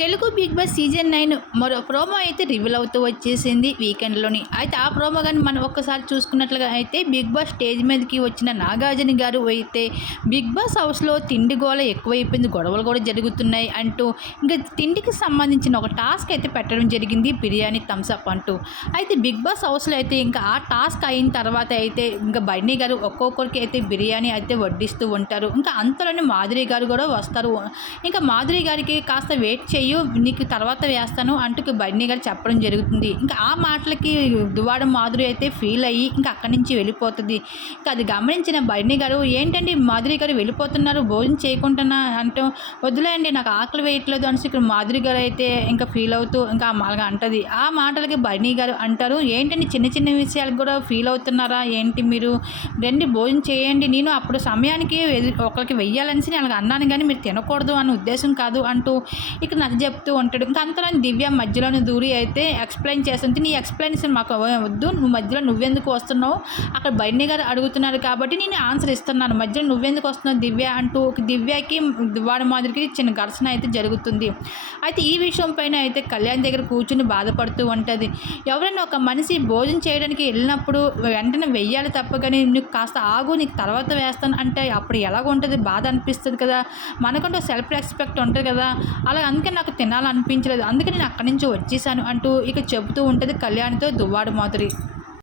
Telugu Bigg Boss season nine మరో promo అయితే reveal అవుతూ వచ్చేసింది వీకెండ్లోని. అయితే ఆ ప్రోమో కానీ మనం ఒక్కసారి చూసుకున్నట్లుగా అయితే బిగ్ బాస్ స్టేజ్ మీదకి వచ్చిన నాగార్జున గారు అయితే బిగ్ బాస్ హౌస్లో తిండి గోల ఎక్కువైపోయింది గొడవలు కూడా జరుగుతున్నాయి అంటూ ఇంకా తిండికి సంబంధించిన ఒక టాస్క్ అయితే పెట్టడం జరిగింది బిర్యానీ థమ్స్అప్ అంటూ. అయితే బిగ్ బాస్ హౌస్లో అయితే ఇంకా ఆ టాస్క్ అయిన తర్వాత అయితే ఇంకా బన్నీ గారు ఒక్కొక్కరికి అయితే బిర్యానీ అయితే వడ్డిస్తూ ఉంటారు. ఇంకా అంతలోనే మాధురి గారు కూడా వస్తారు. ఇంకా మాధురి గారికి కాస్త వెయిట్ చెయ్యు నీకు తర్వాత వేస్తాను అంటూ బన్నీ గారు చెప్పడం జరుగుతుంది. ఇంకా ఆ మాటలకి దువాడ మాధురి అయితే ఫీల్ అయ్యి ఇంకా అక్కడి నుంచి వెళ్ళిపోతుంది. ఇంకా అది గమనించిన బన్నీ గారు ఏంటండి మాధురి గారు వెళ్ళిపోతున్నారు భోజనం చేయకుండా అంటూ వదిలేయండి నాకు ఆకలి వేయట్లేదు అనేసి ఇక్కడ మాధురి గారు అయితే ఇంకా ఫీల్ అవుతూ ఇంకా అలాగా అంటది. ఆ మాటలకి బన్నీ గారు అంటారు ఏంటండి చిన్న చిన్న విషయాలకు కూడా ఫీల్ అవుతున్నారా? ఏంటి మీరు? రండి భోజనం చేయండి. నేను అప్పుడు సమయానికి ఒకరికి వెయ్యాలనేసి నేను అన్నాను కానీ మీరు తినకూడదు అనే ఉద్దేశం కాదు అంటూ ఇక కథ చెప్తూ ఉంటాడు. ఇంకా దివ్య మధ్యలోనే దూరి అయితే ఎక్స్ప్లెయిన్ చేస్తుంది. నీ ఎక్స్ప్లెయినేషన్ మాకు వద్దు. నువ్వు మధ్యలో నువ్వెందుకు వస్తున్నావు? అక్కడ బన్నీ గారు అడుగుతున్నారు కాబట్టి నేను ఆన్సర్ ఇస్తున్నాను. మధ్యలో నువ్వెందుకు వస్తున్నావు దివ్య అంటూ దివ్యకి వాడి మాదిరికి చిన్న ఘర్షణ అయితే జరుగుతుంది. అయితే ఈ విషయం పైన అయితే కళ్యాణ్ దగ్గర కూర్చుని బాధపడుతూ ఉంటుంది. ఎవరైనా ఒక మనిషి భోజనం చేయడానికి వెళ్ళినప్పుడు వెంటనే వెయ్యాలి తప్ప కానీ నీకు కాస్త ఆగు నీకు తర్వాత వేస్తాను అంటే అప్పుడు ఎలాగ ఉంటుంది బాధ అనిపిస్తుంది కదా. మనకంటూ సెల్ఫ్ రెస్పెక్ట్ ఉంటుంది కదా. అలా అందుకే నాకు తినాలనిపించలేదు. అందుకే నేను అక్కడి నుంచి వచ్చేసాను అంటూ ఇక చెబుతూ ఉంటుంది కళ్యాణ్తో దువ్వాడు మాధురి.